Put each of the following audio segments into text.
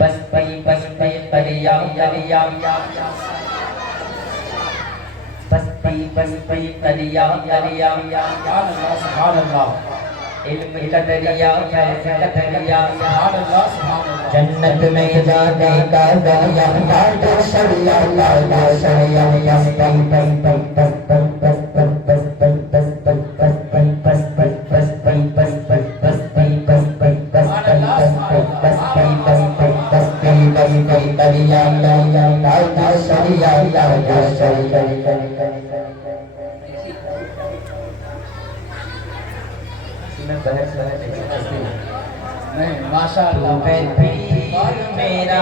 बस पई करिया बस पई करिया सुभान अल्लाह इल्म का दरिया फैज़ का दरिया सुभान अल्लाह जन्नत में जाने का दरिया लाडो शरिया लाडो शरिया बस पई करिया लाडो शरिया नहीं माशाअल्लाह पीर मेरा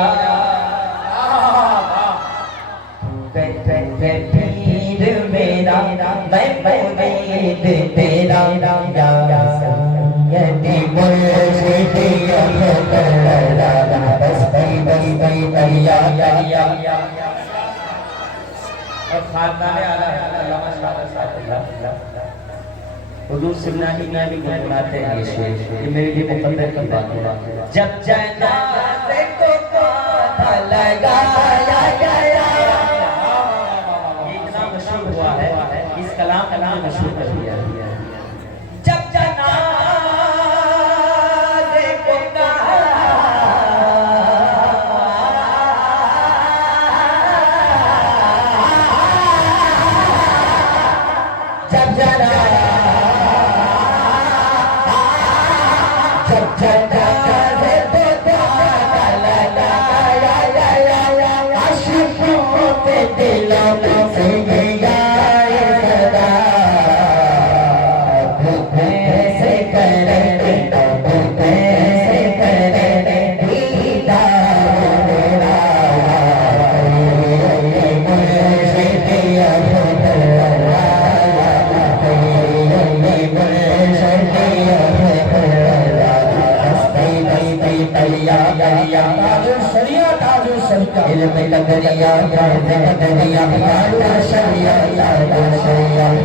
पीर मेरा मैं मुरीद तेरा या सैयदी मुर्शिदी बस करिया और खानदान आला अल्लाह हुजूर सिमनानी में भी गुनगुनाते हैं ये शेर, ये मेरे लिए मुकद्दर की बात है। जब जनाज़े को कांधा लगाया गया, ये इतना मशहूर हुआ है, इस कलाम मशहूर कर दिया। जब जनाज़े को जब इल्म का दरिया दरिया शरिया शरिया शरिया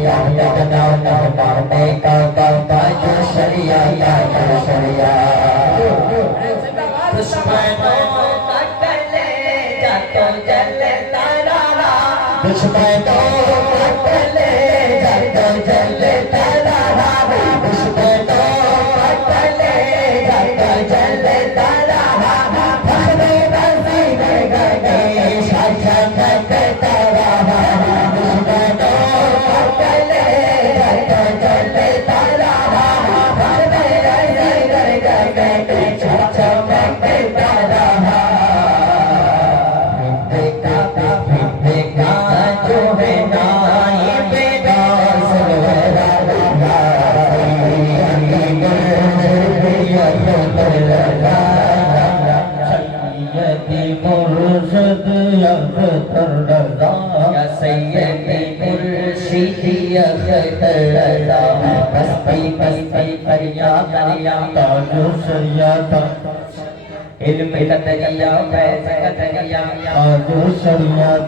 इल्म का दरिया फैज़ का दरिया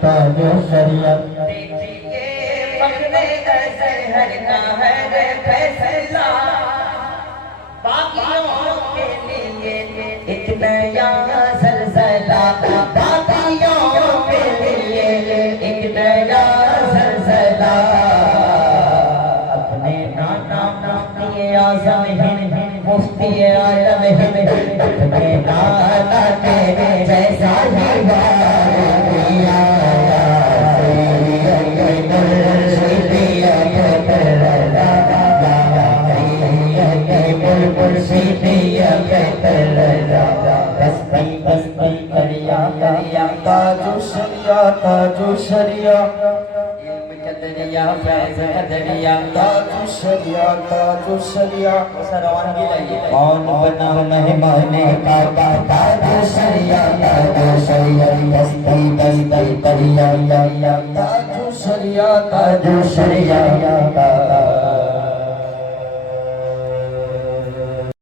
ताजो शरिया पकड़े ऐसे हर का है रे फैसला बाकियों के लिए इतना या ज़लज़ला बाकियों के लिए इतना या ज़लज़ला अपने नाना मुफ्ती आज़म हिंद मुफ्ती आलम हिंद अपने नाना के जैसा ही वारिया ताजो शरिया दरिया फैज़ का दरिया ताजो शरिया सरवानगी लाइए कौन बना मेहमाने का ताजो शरिया बस्ती करिया ताजो शरिया